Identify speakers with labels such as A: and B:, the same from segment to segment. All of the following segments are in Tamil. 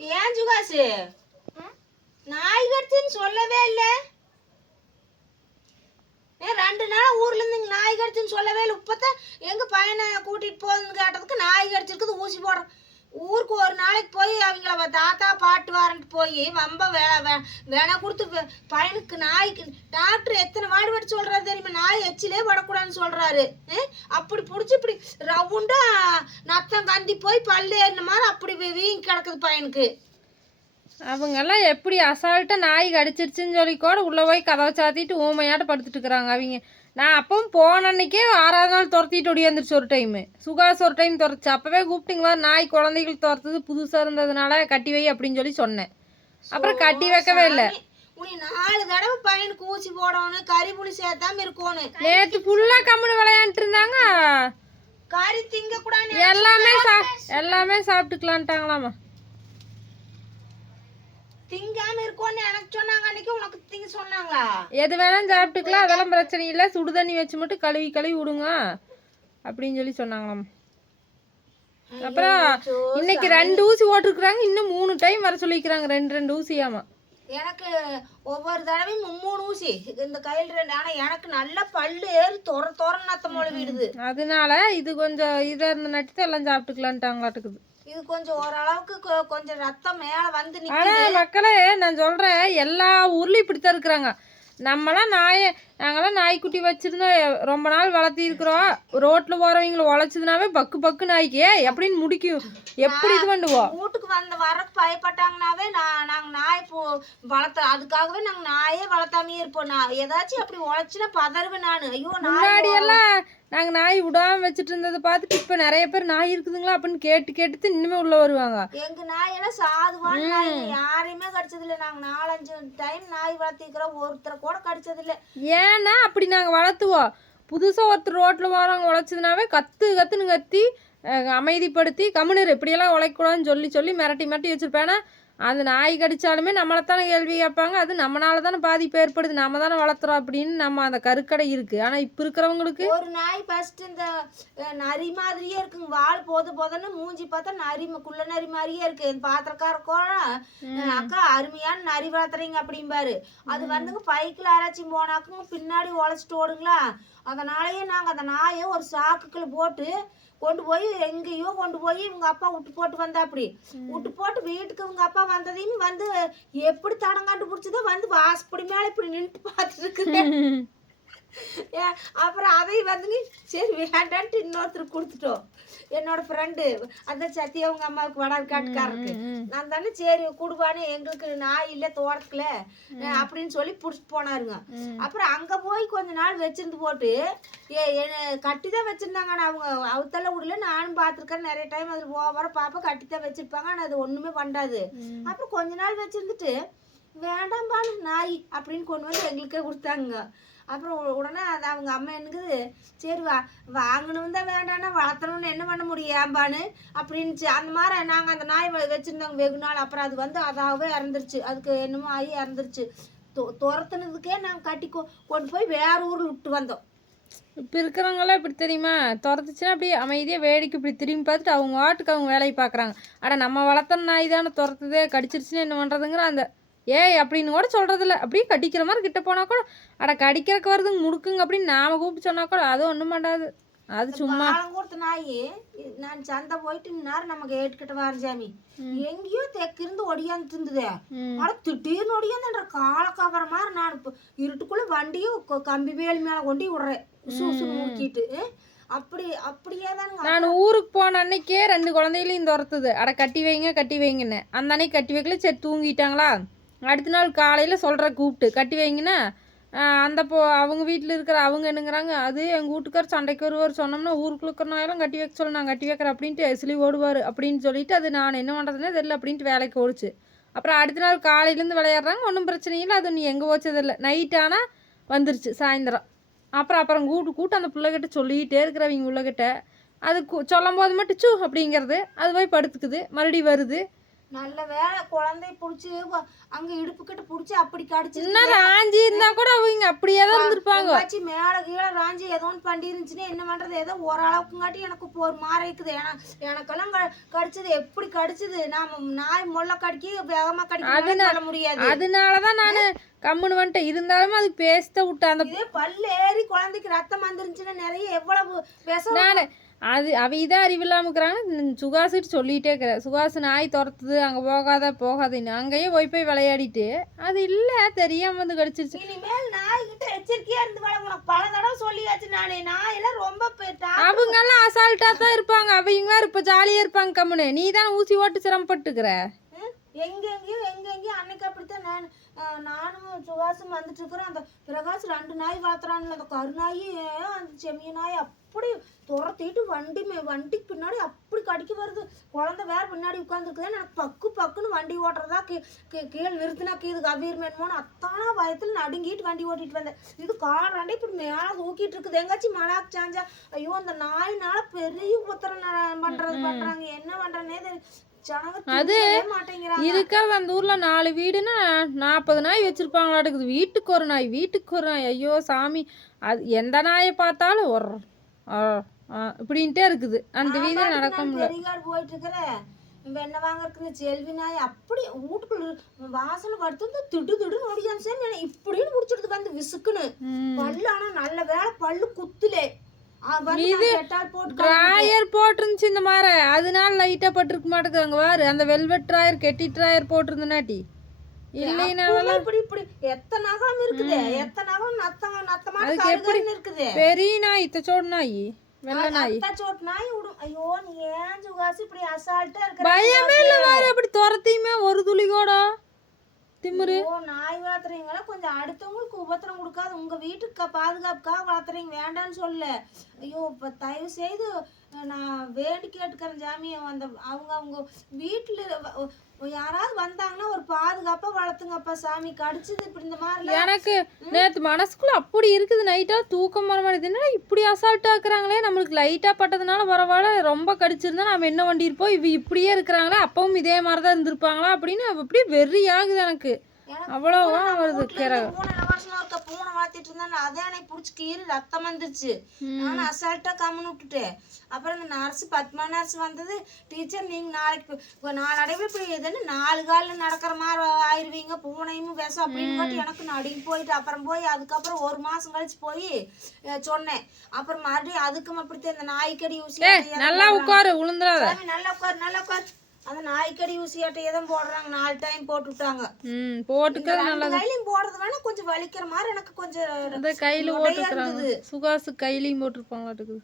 A: ஏன் சுகாசு? நாய் கடிச்சுன்னு சொல்லவே இல்லை. ஏன் ரெண்டு நாள் ஊர்ல இருந்து இங்க நாய் கடிச்சுன்னு சொல்லவே இல்லை. இப்பதான் எங்க பையனை கூட்டிட்டு போகுதுன்னு கேட்டதுக்கு நாய் கடிச்சிருக்குது ஊசி போடுற ஊருக்கு ஒரு நாளைக்கு போய் அவங்கள தாத்தா பாட்டு வாரன்ட்டு போய் வம்ப வேலை வே- வேணா கொடுத்து பையனுக்கு நாய்க்கு டாக்டர் எத்தனை வாடி வடிச்சு சொல்கிறாரு தெரியுமா? நாய் எச்சிலே படக்கூடாதுன்னு சொல்கிறாரு அப்படி பிடிச்சி இப்படி ரவுண்டாக நத்தம் கந்தி போய் பல்லு ஏறின மாதிரி அப்படி வீங்கி கிடக்குது பையனுக்கு.
B: அவங்கெல்லாம் எப்படி அசால்ட்டாக நாய் கடிச்சிருச்சுன்னு சொல்லி கூட உள்ளே போய் கதவை சாத்திட்டு ஊமையாட்ட படுத்துட்டு இருக்கிறாங்க அவங்க. நான் அப்பவும் போன அன்னைக்கே ஆறாவது நாள் துரத்திட்டு ஒடியாந்துருச்சு ஒரு டைமு சுகாஸ் ஒரு டைம் துரத்துச்சு. அப்போவே கூப்பிட்டுங்களா? நாய் குழந்தைகள் துரத்துது புதுசாக இருந்ததுனால கட்டி வை அப்படின்னு சொல்லி சொன்னேன். அப்புறம் கட்டி வைக்கவே இல்லை.
A: உனி நாலு தடவை பையனுக்கு ஊசி போடணும் கறி புளி சேர்த்தாம இருக்கணும்
B: நேற்று ஃபுல்லாக கம்முன்னு விளையாண்டுட்டு இருந்தாங்க.
A: கறி திங்க கூடாது
B: எல்லாமே சா எல்லாமே சாப்பிட்டுக்கலான்ட்டாங்களாமா.
A: திங்காம இருக்கோன்னு எனக்கு சொன்னாங்க. அன்னைக்கு உனக்கு திங்க சொன்னாங்களா
B: எது வேணாலும் சாப்பிட்டுக்கலாம். அதெல்லாம் பிரச்சனை இல்லை. சுடு தண்ணி வச்சு மட்டும் கழுவி கழுவி விடுங்க. அப்படின்னு சொல்லி சொன்னாங்களாம். அப்புறம் இன்னைக்கு ரெண்டு ஊசி போட்டிருக்கிறாங்க. இன்னும் மூணு டைம் வர சொல்லிக்கிறாங்க. ரெண்டு ரெண்டு ஊசியாமா
A: எனக்கு ஒவ்வொரு தடவையும் மும்மூணு ஊசி. இந்த கையில் ரெண்டு. ஆனா எனக்கு நல்ல பல்லு ஏறி தொர தொர நத்த மொழிவிடுது
B: அதனால இது கொஞ்சம் இதாக இருந்த நட்டு எல்லாம் சாப்பிட்டுக்கலான்ட்டாங்களாட்டுக்குது.
A: இது கொஞ்சம் ஓரளவுக்கு கொ- கொஞ்சம் ரத்தம் மேல வந்து
B: ஆனா மக்களே நான் சொல்றேன் எல்லா ஊர்லயும் இப்படித்தான் இருக்கிறாங்க. நம்மளாம் நாயை நாங்களாம் நாய்க்குட்டி வச்சிருந்தா ரொம்ப நாள் வளர்த்தி இருக்கிறோம். ரோட்ல போறவங்களை உழைச்சதுனாவே பக்கு பக்கு நாய்க்கு. எப்படின்னு முடிக்கும். எப்படி இது பண்ணுவோம்?
A: வீட்டுக்கு வந்த வரக்கு பயப்பட்டாங்கனாவே நான் நாங்க நாய் போ வளர்த்த அதுக்காகவே நாங்க நாயே வளர்த்தாமே இருப்போம். நான் ஏதாச்சும் அப்படி உழைச்சுன்னா பதறுவேன் நானு. ஐயோ நாய்
B: முன்னாடி எல்லாம் நாங்க நாய் விடாம வச்சுட்டு இருந்ததை பார்த்துட்டு இப்ப நிறைய பேர் நாய் இருக்குதுங்களா அப்படின்னு கேட்டு கேட்டு இன்னுமே உள்ள வருவாங்க.
A: எங்க நாயெல்லாம் சாதுவான நாய் யாரையுமே கடிச்சது இல்ல நாங்க நாலஞ்சு டைம் நாய் வளர்த்திக்கிறோம் ஒருத்தரை கூட கடிச்சது இல்ல
B: ஏன்னா அப்படி நாங்கள் வளர்த்துவோம். புதுசாக ஒருத்தர் ரோட்டில் வரவங்க உழைச்சதுனாவே கத்து கத்துன்னு கத்தி அமைதிப்படுத்தி கம்முனர் இப்படியெல்லாம் உழைக்கக்கூடாதுன்னு சொல்லி சொல்லி மிரட்டி மிரட்டி வச்சுருப்பேன். அந்த நாய் கடிச்சாலுமே நம்மளைத்தானே கேள்வி கேட்பாங்க. அது நம்மளால தானே பாதிப்பு ஏற்படுது. நம்ம தானே வளர்த்துறோம் அப்படின்னு நம்ம அந்த கருக்கடை இருக்குது ஆனால் இப்போ இருக்கிறவங்களுக்கு
A: ஒரு நாய் ஃபர்ஸ்ட் இந்த நரி மாதிரியே இருக்குங்க. வால் போது போதுன்னு மூஞ்சி பார்த்தா நரி குள்ள நரி மாதிரியே இருக்கு. இந்த பாத்திரக்காரக்கோட அக்கா அருமையான நரி வளர்த்துறீங்க அப்படிம்பாரு. அது வந்துங்க பைக்கில் யாராச்சும் போனாக்குங்க. பின்னாடி உழைச்சிட்டு ஓடுங்களா? அதனாலயே நாங்க அந்த நாயை ஒரு சாக்குக்குள்ள போட்டு கொண்டு போய் எங்கேயோ கொண்டு போய் இவங்க அப்பா விட்டு போட்டு வந்தா அப்படி விட்டு போட்டு வீட்டுக்கு இவங்க அப்பா வந்ததையும் வந்து எப்படி தடங்காண்டு பிடிச்சதோ வந்து வாசப்படி மேலே இப்படி நின்று பார்த்துட்டு இருக்குது அப்புறம் அதையும் வந்து சரி வேண்டான்ட்டு இன்னொருத்தருக்கு கொடுத்துட்டோம் என்னோட ஃப்ரெண்டு அந்த சத்தி அவங்க அம்மாவுக்கு வடை காட்டுக்காரருக்கு. நான் தானே சரி குடுவானு எங்களுக்கு நாய் இல்லை தோட்டத்துல. அப்படின்னு சொல்லி பிடிச்சிட்டு போனாருங்க. அப்புறம் அங்க போய் கொஞ்ச நாள் வச்சிருந்து போட்டு ஏ கட்டி தான் வச்சிருந்தாங்க அவங்க அவத்தெல்லாம் விடல. நானும் பார்த்துருக்கேன் நிறைய டைம் அதில் ஓவர பாப்பா கட்டி தான் வச்சிருப்பாங்க ஆனால் அது ஒண்ணுமே பண்ணாது அப்புறம் கொஞ்ச நாள் வச்சிருந்துட்டு வேண்டாம்பான்னு நாய் அப்படின்னு கொண்டு வந்து எங்களுக்கே கொடுத்தாங்க. அப்புறம் உடனே அது அவங்க அம்மா என்னங்குது? சரி வா வாங்கணும் தான் வேண்டாம்னா வளர்த்தணும்னு என்ன பண்ண முடியும் ஏம்பான்னு அப்படின்ச்சு அந்த மாதிரி நாங்கள் அந்த நாய் வ- வெகு நாள். அப்புறம் அது வந்து அதாகவே இறந்துருச்சு. அதுக்கு என்னமோ ஆகி இறந்துருச்சு. துரத்துனதுக்கே நாங்கள் கட்டி கொண்டு போய் வேற ஊரில் விட்டு வந்தோம்.
B: இப்போ இருக்கிறவங்களாம் இப்படி தெரியுமா? துரத்துச்சுன்னா அப்படியே அமைதியாக வேடிக்கை இப்படி திரும்பி பார்த்துட்டு அவங்க வாட்டுக்கு அவங்க வேலையை பார்க்குறாங்க. ஆனால் நம்ம வளர்த்த நாய் தானே துரத்துதே கடிச்சிருச்சுன்னு என்ன பண்ணுறதுங்கிற அந்த ஏய் அப்படின்னு கூட சொல்கிறதில்ல அப்படியே கடிக்கிற மாதிரி கிட்ட போனால் கூட அட கடிக்கிறக்கு வருதுங்க முடுக்குங்க அப்படின்னு நாம கூப்பிட்டு சொன்னா கூட அது ஒன்றும் பண்ணாது. அது சும்மா.
A: கொடுத்த நாய் நான் சந்தை போயிட்டு இந்நேரம் நமக்கு ஏட்டுக்கிட்ட வார சாமி. எங்கேயோ தெக்கிருந்து ஒடியாந்துட்டு இருந்ததே.
B: ம்.
A: ஆனா திடீர்னு ஒடியாந்துன்ற கால கவர மாதிரி நான் இருட்டுக்குள்ள வண்டியும் கம்பி வேலி மேல கொண்டு விடுறேன். சூசு முக்கிட்டு அப்படி அப்படியே தானுங்க
B: நான் ஊருக்கு போன அன்னைக்கே ரெண்டு குழந்தைகளையும் துரத்துது அட கட்டி வைங்க கட்டி வைங்கன்னு. அந்த அன்னைக்கு கட்டி வைக்கல சரி தூங்கிட்டாங்களா? அடுத்த நாள் காலையில் சொல்கிற கூப்பிட்டு. கட்டி வைங்கன்னா அந்த போ அவங்க வீட்டில் இருக்கிற அவங்க என்னங்கிறாங்க அது எங்கள் வீட்டுக்கார் சண்டைக்கு வருவார். சொன்னோம்னா ஊருக்குள்ள இருக்கிற நாயெல்லாம் கட்டி வைக்க சொல்ல நான் கட்டி வைக்கிறேன் அப்படின்ட்டு எசிலி ஓடுவார் அப்படின்னு சொல்லிட்டு அது நான் என்ன பண்ணுறதுனே தெரியல அப்படின்ட்டு வேலைக்கு ஓடிச்சு. அப்புறம் அடுத்த நாள் காலையிலேருந்து விளையாடுறாங்க ஒன்றும் பிரச்சனை இல்லை அது நீ எங்கே வச்சதில்லை நைட் ஆனால் வந்துருச்சு சாயந்தரம். அப்புறம் அப்புறம் கூட்டு கூட்டு அந்த பிள்ளைகிட்ட சொல்லிக்கிட்டே இருக்கிறவங்க உள்ளகிட்ட அது சொல்லும் போது மட்டும் சூ அப்படிங்கிறது அது போய் படுத்துக்குது மறுபடியும் வருது.
A: நல்ல வேலை குழந்தை புடிச்சு அங்க இடுப்பு கிட்ட புடிச்சு அப்படி கடிச்சு
B: இன்னும் ராஞ்சி இருந்தா கூட அவங்க அப்படியே தான் இருந்திருப்பாங்க.
A: வச்சு மேல கீழே ராஞ்சி ஏதோ ஒன்று பண்ணி இருந்துச்சுன்னா என்ன பண்றது? ஏதோ ஓரளவுக்குங்காட்டி எனக்கு இப்போ ஒரு மாற இருக்குது. ஏன்னா எனக்கெல்லாம் கடிச்சது. எப்படி கடிச்சது? நாம நாய் முள்ள கடிக்க வேகமா கடிக்க முடியாது.
B: அதனாலதான் நானு கம்முன்னு வந்துட்டேன். இருந்தாலும் அது பேசத்த விட்டேன். அந்த
A: பல்லு ஏறி குழந்தைக்கு ரத்தம் வந்துருந்துச்சுன்னா நிறைய எவ்வளவு விஷம்
B: நானு அது அவ இதான் அறிவில்லாம இருக்கிறாங்க. சுகாசிட்டு சொல்லிட்டே இருக்கிற சுகாசு நாய் துரத்துது அங்க போகாத போகாதன்னு. அங்கேயே போய் போய் விளையாடிட்டு அது இல்ல தெரியாம வந்து கடிச்சிருச்சு.
A: இனிமேல் நாய்கிட்ட எச்சரிக்கையா இருந்து உனக்கு பல தடவை சொல்லியாச்சு நானே. நாய் எல்லாம் ரொம்ப பெட்டா
B: அவங்க எல்லாம் அசால்ட்டா தான் இருப்பாங்க. அவங்க இப்ப ஜாலியா இருப்பாங்க கம்முன்னு நீ தான் ஊசி ஓட்டு சிரமப்பட்டுக்கிற.
A: எங்கெங்கேயும் எங்கெங்கேயும் அன்னைக்கு அப்படித்தான் நான். நானும் சுகாசும் வந்துட்டு இருக்கிறோம் அந்த பிரகாஷ் ரெண்டு நாய் வாத்துறான்ல அந்த கருநாய் அந்த செம்மிய நாய் அப்படி துரத்திட்டு வண்டி மே வண்டிக்கு பின்னாடி அப்படி கடிக்க வருது. குழந்தை வேற பின்னாடி உட்காந்துருக்குதே எனக்கு பக்கு பக்குன்னு வண்டி ஓட்டுறதா கீ கீழே நிறுத்தினா கீது கபீர் மேன்மோன்னு அத்தானா பயத்தில் நடுங்கிட்டு வண்டி ஓட்டிட்டு வந்தேன். இது கார் ரெண்டே இப்படி மேலே தூக்கிட்டு இருக்குது. எங்காச்சும் மலாக்கு சாஞ்சா ஐயோ அந்த நாயினால பெரிய உத்தரம் பண்ணுறது பண்றது பண்றாங்க. என்ன பண்றேன்னே தெரியும் மாட்டேங்கிறாங்க.
B: இருக்கிறது அந்த ஊர்ல நாலு வீடுன்னா நாற்பது நாய் வச்சிருப்பாங்களாட்டுக்குது வீட்டுக்கு ஒரு நாய் வீட்டுக்கு ஒரு நாய். ஐயோ சாமி. அது எந்த நாயை பார்த்தாலும் ஒரு இப்படின்ட்டே இருக்குது. அந்த வீதியில நடக்க முடியல.
A: போயிட்டு இருக்கிறேன் வெண்ணெய் வாங்கறதுக்கு செல்வி நாய் அப்படி வீட்டுக்குள்ள வாசல்ல படுத்து திடு திடுன்னு ஓடியான் சரி இப்படின்னு முடிச்சிடுது வந்து விசுக்குன்னு. பல்லு ஆனா நல்ல வேலை பல்லு குத்துலே. போட்டு
B: ட்ராயர் போட்டிருந்துச்சு இந்த மாதிரி அதனால லைட்டா பட்டிருக்க மாட்டேங்குது அங்க பாரு அந்த வெல்வெட் ட்ராயர் கெட்டி ட்ராயர் போட்டிருந்தனாட்டி இல்லைன்னா
A: இப்படி இப்படி. எத்தனை நகம் இருக்குது? எத்தனை நகம்? நத்தம் நத்தமா கருகருன்னு இருக்குது.
B: பெரிய நாய் இத்தச்சோடு நாய் வெள்ளை நாய்.
A: அத்தா சோட்டு நாய் விடும் ஐயோ நீ ஏன் சுகாசி இப்படி அசால்ட்டா இருக்கிற
B: பயமே இல்ல பாரு அப்படி துரத்தையுமே ஒரு துளி கூட. திமிரு.
A: ஓ நாய் வளர்த்துறீங்களா? கொஞ்சம் அடுத்தவங்களுக்கு உபத்திரம் கொடுக்காது. உங்க வீட்டுக்கு பாதுகாப்புக்காக வளர்த்துறீங்க. வேண்டாம்னு சொல்ல ஐயோ இப்ப தயவு செய்து நான் வேண்டி கேட்டுக்கிறேன் ஜாமி அந்த அவங்க அவங்க வீட்டுல யாராவது வந்தாங்கன்னா ஒரு பாதுகாப்பா வளர்த்துங்கப்பா சாமி. கடிச்சது இப்படி இந்த மாதிரி
B: எனக்கு நேத்து மனசுக்குள்ள அப்படி இருக்குது நைட்டா தூக்கம் வர மாதிரி என்னடா இப்படி அசால்ட்டா இருக்கிறாங்களே நம்மளுக்கு லைட்டா பட்டதுனால பரவாயில்ல ரொம்ப கடிச்சிருந்தா நம்ம என்ன வண்டி இருப்போம் இவ இப்படியே இருக்கிறாங்களே? அப்பவும் இதே மாதிரி தான் இருந்திருப்பாங்களா? அப்படின்னு அப்படியே வெறி ஆகுது எனக்கு அவ்வளோவா வருது
A: பூனை வருஷம் இருக்க பூனை வளர்த்திட்டு இருந்தேன் அதே எனக்கு பிடிச்சி கீறி ரத்தம் வந்துருச்சு. நானும் அசால்ட்டா கம்முன்னு விட்டுட்டேன். அப்புறம் இந்த நர்ஸ் பத்மா நர்ஸ் வந்தது டீச்சர் நீங்க நாளைக்கு இப்போ நாளடைவில் இப்படி எதுன்னு நாலு காலில் நடக்கிற மாதிரி ஆயிருவீங்க பூனையும் விஷம் அப்படின்னு காட்டி எனக்கு நடுங்கி போயிட்டு அப்புறம் போய் அதுக்கப்புறம் ஒரு மாசம் கழிச்சு போய் சொன்னேன். அப்புறம் மறுபடியும் அதுக்கும் அப்படித்தான் இந்த நாய்க்கடி ஊசி
B: நல்லா உட்காரு உளுந்துடாத
A: நல்லா உட்கார் நல்லா உட்கார். அந்த நாய்க்கடி ஊசி அட்டையை தான் போடுறாங்க. நாலு டைம் போட்டு விட்டாங்க
B: ம் போட்டுக்கிறது
A: ரெண்டு கையிலையும் போடுறது வேணா கொஞ்சம் வலிக்கிற மாதிரி எனக்கு கொஞ்சம்
B: அந்த கையில
A: இருந்தது.
B: சுகாசு கையிலையும் போட்டிருப்பாங்களாட்டுக்குது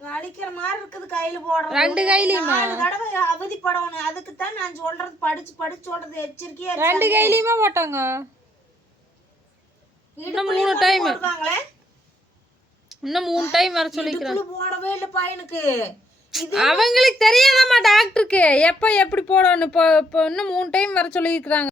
A: வலிக்கிற மாதிரி இருக்குது கையில போடுறது.
B: ரெண்டு கையிலையுமா?
A: நாலு தடவை அவதிப்படணும். அதுக்கு தான் நான் சொல்றது படிச்சு படிச்சு சொல்றது எச்சரிக்கையா.
B: ரெண்டு கையிலையுமே போட்டாங்க?
A: இடுப்புலயும்
B: மூணு.
A: போடுவாங்களே?
B: இன்னும் மூணு டைம் வர சொல்லிக்கிறேன்
A: போடவே இல்லை பையனுக்கு.
B: அவங்களுக்கு தெரியாதாம்மா டாக்டருக்கு. எப்போ எப்படி போடணும்? இப்போ இப்போ இன்னும் மூணு டைம் வர சொல்லியிருக்கிறாங்க.